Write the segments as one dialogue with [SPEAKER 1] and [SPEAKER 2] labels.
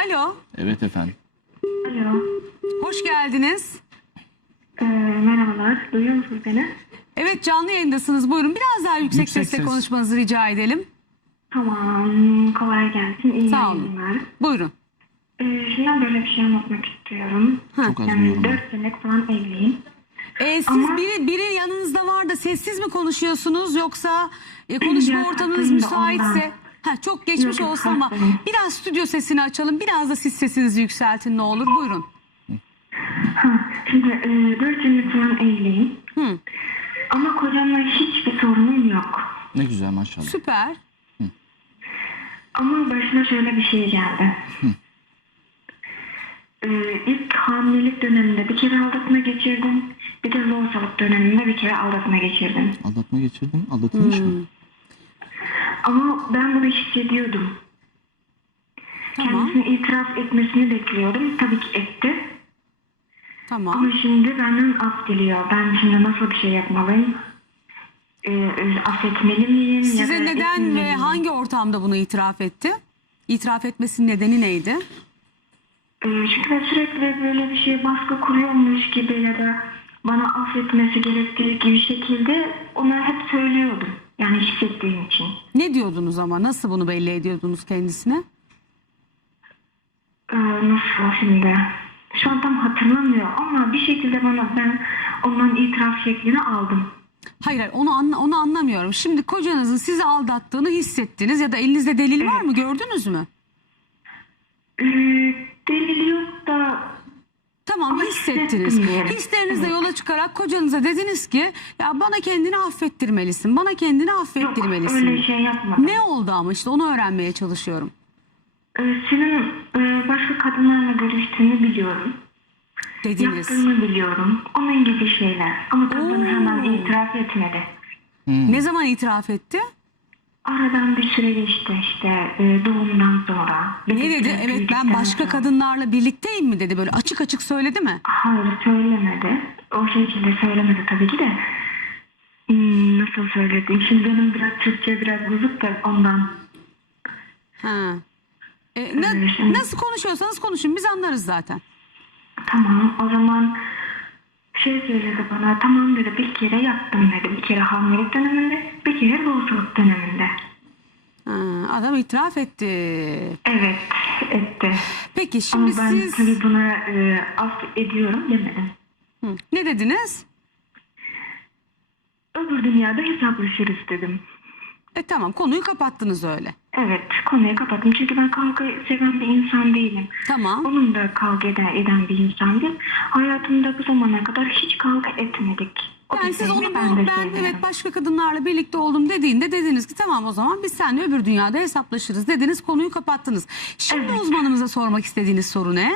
[SPEAKER 1] Alo,
[SPEAKER 2] Evet efendim.
[SPEAKER 3] Alo.
[SPEAKER 1] hoş geldiniz.
[SPEAKER 3] Merhabalar. Duyuyor musunuz beni?
[SPEAKER 1] Evet, canlı yayındasınız. Buyurun, biraz daha yüksek
[SPEAKER 2] Yüksek
[SPEAKER 1] sesle
[SPEAKER 2] ses.
[SPEAKER 1] konuşmanızı rica edelim.
[SPEAKER 3] Tamam. Kolay gelsin. İyi
[SPEAKER 1] Sağ olun.
[SPEAKER 3] yayınlar.
[SPEAKER 1] Buyurun.
[SPEAKER 3] Şimdi böyle bir şey anlatmak istiyorum.
[SPEAKER 2] Çok az
[SPEAKER 3] Yani
[SPEAKER 2] duyuyorum.
[SPEAKER 3] 4 senelik falan evliyim.
[SPEAKER 1] Siz
[SPEAKER 3] Ama-
[SPEAKER 1] biri yanınızda var da sessiz mi konuşuyorsunuz, yoksa konuşma
[SPEAKER 3] Biraz
[SPEAKER 1] ortamınız
[SPEAKER 3] hastayım da
[SPEAKER 1] müsaitse? Çok geçmiş
[SPEAKER 3] Yok,
[SPEAKER 1] olsun ama
[SPEAKER 3] hastayım.
[SPEAKER 1] biraz stüdyo sesini açalım. Biraz da siz sesinizi yükseltin ne olur. Buyurun.
[SPEAKER 3] Şimdi 4 senelik falan evliyim.
[SPEAKER 1] Hı,
[SPEAKER 3] Ama kocamla hiçbir sorunum yok.
[SPEAKER 2] Ne güzel maşallah.
[SPEAKER 1] süper.
[SPEAKER 3] Ama başına şöyle bir şey geldi. İlk hamilelik döneminde bir kere aldatma geçirdim. Bir de lohusalık döneminde bir kere aldatma geçirdim.
[SPEAKER 2] Aldatma geçirdin. Aldatılmış mı?
[SPEAKER 3] Ama ben bunu hissediyordum.
[SPEAKER 1] Tamam.
[SPEAKER 3] Kendisini itiraf etmesini bekliyordum. Tabii ki etti.
[SPEAKER 1] Tamam.
[SPEAKER 3] Ama şimdi benden af diliyor. Ben şimdi nasıl bir şey yapmalıyım? Affetmeli miyim? ya
[SPEAKER 1] Size
[SPEAKER 3] da
[SPEAKER 1] neden
[SPEAKER 3] etmemeli
[SPEAKER 1] ve
[SPEAKER 3] miyim?
[SPEAKER 1] hangi ortamda bunu itiraf etti? İtiraf etmesinin nedeni neydi?
[SPEAKER 3] Çünkü ben sürekli böyle bir şeye baskı kuruyormuş gibi ya da bana affetmesi gerektiği gibi şekilde ona hep söylüyordum. Yani hissettiğim için.
[SPEAKER 1] Ne diyordunuz ama? Nasıl bunu belli ediyordunuz kendisine?
[SPEAKER 3] Nasıl şimdi? Şu an tam hatırlamıyor ama bir şekilde ben ondan itiraf şeklini aldım.
[SPEAKER 1] Hayır, onu anlamıyorum. Şimdi kocanızın sizi aldattığını hissettiniz ya da elinizde delil var mı? Gördünüz mü?
[SPEAKER 3] Delil yok da
[SPEAKER 1] Tamam,
[SPEAKER 3] ama
[SPEAKER 1] hissettiniz.
[SPEAKER 3] hissettim diyelim.
[SPEAKER 1] Hislerinizle yola çıkarak kocanıza dediniz ki ya bana kendini affettirmelisin. Bana kendini
[SPEAKER 3] yok
[SPEAKER 1] affettirmelisin.
[SPEAKER 3] öyle şey yapmadım.
[SPEAKER 1] Ne oldu ama işte onu öğrenmeye çalışıyorum.
[SPEAKER 3] Senin başka kadınlarla görüştüğünü biliyorum.
[SPEAKER 1] Dediniz.
[SPEAKER 3] Yaptığını biliyorum. Onun gibi şeyler. Ama kadın
[SPEAKER 1] Oo.
[SPEAKER 3] hemen itiraf etmedi.
[SPEAKER 1] Ne zaman itiraf etti?
[SPEAKER 3] Aradan bir süre geçti işte doğumdan sonra.
[SPEAKER 1] Ne dedi?
[SPEAKER 3] Bebekler
[SPEAKER 1] Evet, ben
[SPEAKER 3] büyüdükten
[SPEAKER 1] başka
[SPEAKER 3] sonra.
[SPEAKER 1] kadınlarla birlikteyim mi dedi. Böyle açık açık söyledi mi?
[SPEAKER 3] Hayır söylemedi. O şekilde söylemedi tabii ki de. Nasıl söyledim? Şimdi benim biraz Türkçe biraz bozuk da ondan.
[SPEAKER 1] Ha.
[SPEAKER 3] Şimdi-
[SPEAKER 1] Nasıl konuşuyorsanız konuşun, biz anlarız zaten.
[SPEAKER 3] Tamam o zaman şey söyledi bana. Tamam dedi bir kere yaptım dedi. Bir kere hamilelik döneminde bir kere lohusalık döneminde.
[SPEAKER 1] Adam itiraf etti.
[SPEAKER 3] Evet etti.
[SPEAKER 1] Peki
[SPEAKER 3] Ama
[SPEAKER 1] şimdi
[SPEAKER 3] ben
[SPEAKER 1] siz
[SPEAKER 3] tabii buna af ediyorum demedim.
[SPEAKER 1] ne dediniz?
[SPEAKER 3] Öbür dünyada hesaplaşırız dedim.
[SPEAKER 1] Tamam, konuyu kapattınız öyle.
[SPEAKER 3] Evet konuyu kapattım. Çünkü ben kavga seven bir insan değilim.
[SPEAKER 1] Tamam.
[SPEAKER 3] Onun da kavga eden bir insan değil. Hayatımda bu zamana kadar hiç kavga etmedik. O da
[SPEAKER 1] Yani siz
[SPEAKER 3] sevmiş,
[SPEAKER 1] onu
[SPEAKER 3] ben de
[SPEAKER 1] ben
[SPEAKER 3] seviyorum.
[SPEAKER 1] evet başka kadınlarla birlikte oldum dediğinde dediniz ki tamam o zaman biz seninle öbür dünyada hesaplaşırız dediniz, konuyu kapattınız. Şimdi
[SPEAKER 3] Evet.
[SPEAKER 1] uzmanımıza sormak istediğiniz soru ne?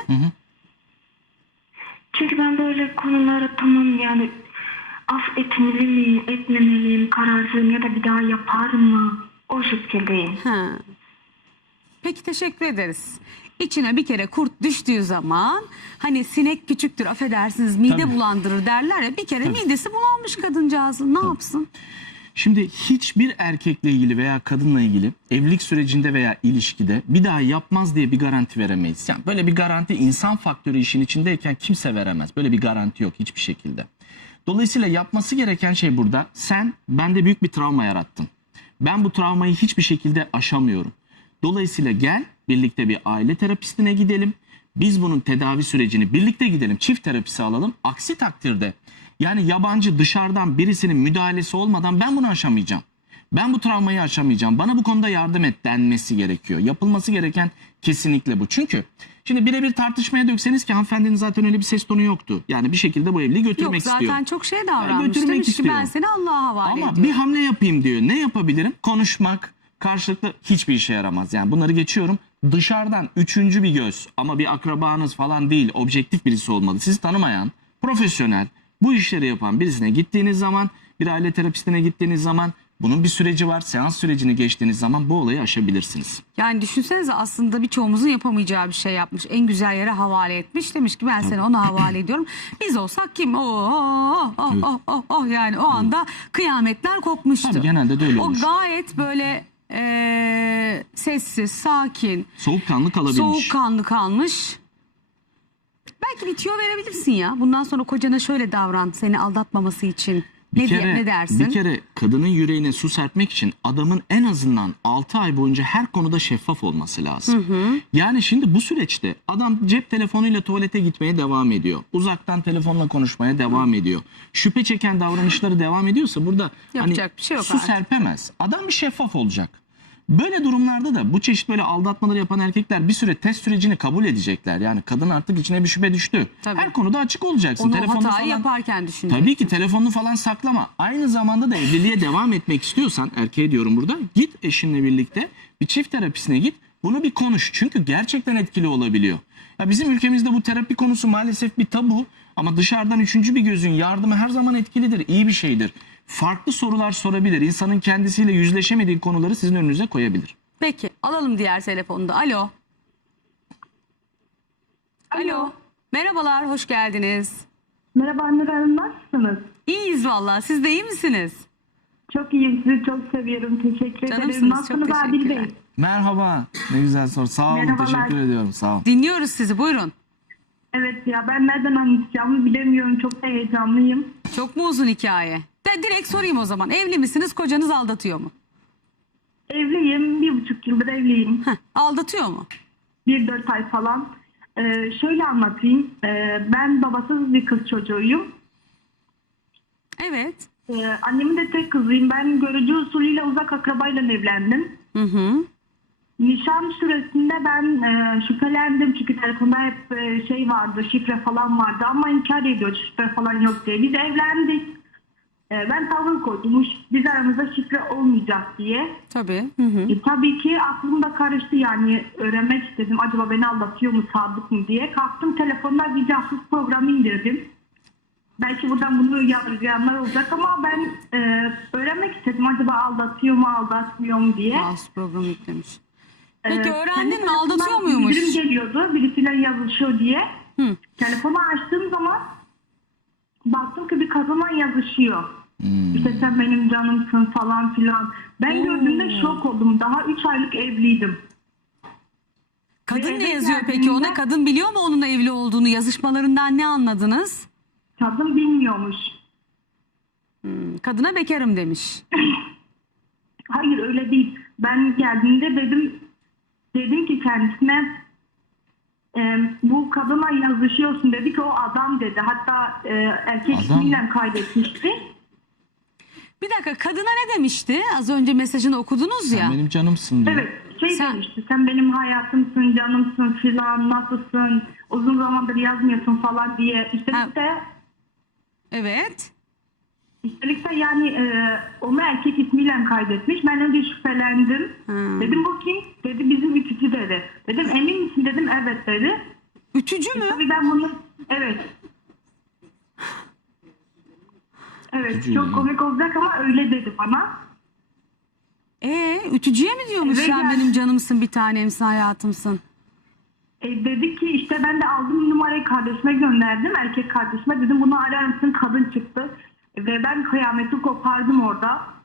[SPEAKER 3] Çünkü ben böyle konulara tamam yani af etmeli miyim, etmemeliyim, kararsızım ya da bir daha yapar mı? O şekildeyim.
[SPEAKER 1] Ha. Peki, teşekkür ederiz. İçine bir kere kurt düştüğü zaman hani sinek küçüktür affedersiniz mide
[SPEAKER 2] Tabii.
[SPEAKER 1] bulandırır derler ya, bir kere midesi bulanmış kadıncağızın, ne yapsın?
[SPEAKER 2] Şimdi hiçbir erkekle ilgili veya kadınla ilgili evlilik sürecinde veya ilişkide bir daha yapmaz diye bir garanti veremeyiz. Yani böyle bir garanti insan faktörü işin içindeyken kimse veremez. Böyle bir garanti yok hiçbir şekilde. Dolayısıyla yapması gereken şey burada, sen bende büyük bir travma yarattın. Ben bu travmayı hiçbir şekilde aşamıyorum. Dolayısıyla gel birlikte bir aile terapistine gidelim. Biz bunun tedavi sürecini birlikte gidelim. Çift terapisi alalım. Aksi takdirde yani yabancı dışarıdan birisinin müdahalesi olmadan ben bunu aşamayacağım. Ben bu travmayı aşamayacağım. Bana bu konuda yardım et denmesi gerekiyor. Yapılması gereken kesinlikle bu. Çünkü şimdi birebir tartışmaya dökseniz ki hanımefendinin zaten öyle bir ses tonu yoktu. Yani bir şekilde bu evliliği
[SPEAKER 1] Yok
[SPEAKER 2] götürmek
[SPEAKER 1] zaten
[SPEAKER 2] istiyor.
[SPEAKER 1] çok şey davranmış.
[SPEAKER 2] götürmek
[SPEAKER 1] Demiş ki
[SPEAKER 2] istiyor.
[SPEAKER 1] ben seni Allah'a havale
[SPEAKER 2] Ama
[SPEAKER 1] ediyorum.
[SPEAKER 2] bir hamle yapayım diyor. Ne yapabilirim? Konuşmak karşılıklı hiçbir işe yaramaz. Yani bunları geçiyorum. Dışarıdan üçüncü bir göz ama bir akrabanız falan değil, objektif birisi olmalı. Sizi tanımayan, profesyonel, bu işleri yapan birisine gittiğiniz zaman, bir aile terapistine gittiğiniz zaman bunun bir süreci var. Seans sürecini geçtiğiniz zaman bu olayı aşabilirsiniz.
[SPEAKER 1] Yani düşünsenize, aslında birçoğumuzun yapamayacağı bir şey yapmış. En güzel yere havale etmiş. Demiş ki ben seni ona havale ediyorum. Biz olsak kim? Yani o anda kıyametler kopmuştu.
[SPEAKER 2] Tabii genelde de öyle
[SPEAKER 1] O
[SPEAKER 2] olur.
[SPEAKER 1] gayet böyle sessiz, sakin,
[SPEAKER 2] Soğukkanlı kalabilmiş.
[SPEAKER 1] soğukkanlı kalmış. Belki bir tüyo verebilirsin ya. Bundan sonra kocana şöyle davran seni aldatmaması için. Ne dersin?
[SPEAKER 2] Bir kere kadının yüreğine su serpmek için adamın en azından 6 ay boyunca her konuda şeffaf olması lazım. Yani şimdi bu süreçte adam cep telefonuyla tuvalete gitmeye devam ediyor. Uzaktan telefonla konuşmaya devam ediyor. Şüphe çeken davranışları devam ediyorsa burada
[SPEAKER 1] Yapacak bir şey yok
[SPEAKER 2] su
[SPEAKER 1] artık.
[SPEAKER 2] serpemez. Adam bir şeffaf olacak. Böyle durumlarda da bu çeşit böyle aldatmaları yapan erkekler bir süre test sürecini kabul edecekler. Yani kadın artık içine bir şüphe düştü.
[SPEAKER 1] Tabii.
[SPEAKER 2] Her konuda açık olacaksın.
[SPEAKER 1] Onu
[SPEAKER 2] Telefonunu
[SPEAKER 1] hatayı
[SPEAKER 2] falan-
[SPEAKER 1] yaparken düşüneceksin.
[SPEAKER 2] Tabii ki telefonunu falan saklama. Aynı zamanda da evliliğe devam etmek istiyorsan, erkeğe diyorum burada, git eşinle birlikte bir çift terapisine git. Bunu bir konuş. Çünkü gerçekten etkili olabiliyor. Ya bizim ülkemizde bu terapi konusu maalesef bir tabu. Ama dışarıdan üçüncü bir gözün yardımı her zaman etkilidir, iyi bir şeydir. Farklı sorular sorabilir. İnsanın kendisiyle yüzleşemediği konuları sizin önünüze koyabilir.
[SPEAKER 1] Peki alalım diğer telefonda. Alo. Alo. Merhabalar, hoş geldiniz.
[SPEAKER 4] Merhaba Nur Hanım, nasılsınız?
[SPEAKER 1] İyiyiz vallahi. Siz de iyi misiniz?
[SPEAKER 4] Çok iyiyim, sizi çok seviyorum. Teşekkür ederim.
[SPEAKER 1] Canımsınız, çok
[SPEAKER 4] Nasılsınız Adil
[SPEAKER 1] teşekkürler.
[SPEAKER 4] Bey?
[SPEAKER 2] Merhaba. Ne güzel soru. Sağ olun.
[SPEAKER 4] Merhabalar.
[SPEAKER 2] Teşekkür ediyorum. Sağ olun.
[SPEAKER 1] Dinliyoruz sizi. Buyurun.
[SPEAKER 4] Evet ya, ben nereden anlatacağımı bilemiyorum. Çok da heyecanlıyım.
[SPEAKER 1] Çok mu uzun hikaye? Direkt sorayım o zaman. Evli misiniz? Kocanız aldatıyor mu?
[SPEAKER 4] Evliyim, 1,5 yıldır evliyim.
[SPEAKER 1] Aldatıyor mu?
[SPEAKER 4] 1-4 ay falan. Şöyle anlatayım. Ben babasız bir kız çocuğuyum.
[SPEAKER 1] Evet.
[SPEAKER 4] Annemin de tek kızıyım. Ben görücü usulüyle uzak akrabayla evlendim.
[SPEAKER 1] Hı hı.
[SPEAKER 4] Nişan süresinde ben şüphelendim çünkü telefonda hep şey vardı, şifre falan vardı ama inkar ediyor şifre falan yok diye. Biz evlendik. Ben tavır koydum, biz aramızda şifre olmayacak diye.
[SPEAKER 1] Tabii. Hı hı.
[SPEAKER 4] Tabii ki aklım da karıştı, yani öğrenmek istedim acaba beni aldatıyor mu, sadık mı diye. Kalktım telefonda bir casus programı indirdim. Belki buradan bunu yargılayanlar olacak ama ben öğrenmek istedim acaba aldatıyor mu aldatmıyor mu diye.
[SPEAKER 1] Mouse programı yüklemiş. Peki
[SPEAKER 4] Kendi
[SPEAKER 1] öğrendin mi?
[SPEAKER 4] telefonumdan
[SPEAKER 1] Aldatıyor muymuş?
[SPEAKER 4] Bildirim geliyordu birisiyle yazışıyor diye.
[SPEAKER 1] Hı.
[SPEAKER 4] Telefonu açtığım zaman baktım ki bir kadınla yazışıyor. İşte sen benim canımsın falan filan. Ben gördüğümde şok oldum. Daha 3 aylık evliydim.
[SPEAKER 1] Kadın
[SPEAKER 4] Ve
[SPEAKER 1] ne
[SPEAKER 4] eve
[SPEAKER 1] yazıyor peki ona?
[SPEAKER 4] geldiğimde-
[SPEAKER 1] Kadın biliyor mu onunla evli olduğunu? Yazışmalarından ne anladınız?
[SPEAKER 4] Kadın bilmiyormuş.
[SPEAKER 1] Kadına bekarım demiş.
[SPEAKER 4] Hayır öyle değil. Ben geldiğimde dedim ki kendisine bu kadına yazışıyorsun, dedi ki o adam dedi. Hatta erkek
[SPEAKER 2] Adam?
[SPEAKER 4] ismiyle kaydetmişti.
[SPEAKER 1] Bir dakika, kadına ne demişti? Az önce mesajını okudunuz ya.
[SPEAKER 2] Sen benim canımsın diyor.
[SPEAKER 4] Evet, şey
[SPEAKER 1] Sen-
[SPEAKER 4] demişti, sen benim hayatımsın, canımsın filan, nasılsın, uzun zamandır yazmıyorsun falan diye. Üstelik de,
[SPEAKER 1] Evet.
[SPEAKER 4] yani onu erkek ismiyle kaydetmiş. Ben önce şüphelendim. Dedim bu kim? Dedi bizim ütücü dedi. Dedim emin misin? Dedim evet dedi.
[SPEAKER 1] Ütücü mü?
[SPEAKER 4] Tabii ben bunu, evet. Evet,
[SPEAKER 2] Ütücü
[SPEAKER 4] çok
[SPEAKER 2] mü?
[SPEAKER 4] komik olacak ama öyle dedi bana.
[SPEAKER 1] Ütücüye mi diyormuş
[SPEAKER 4] Evet,
[SPEAKER 1] sen
[SPEAKER 4] yani-
[SPEAKER 1] benim canımsın, bir tanemsin, hayatımsın?
[SPEAKER 4] Dedi ki işte ben de aldım numarayı kardeşime gönderdim, erkek kardeşime. Dedim bunu arar mısın, kadın çıktı. Ve ben kıyameti kopardım orada.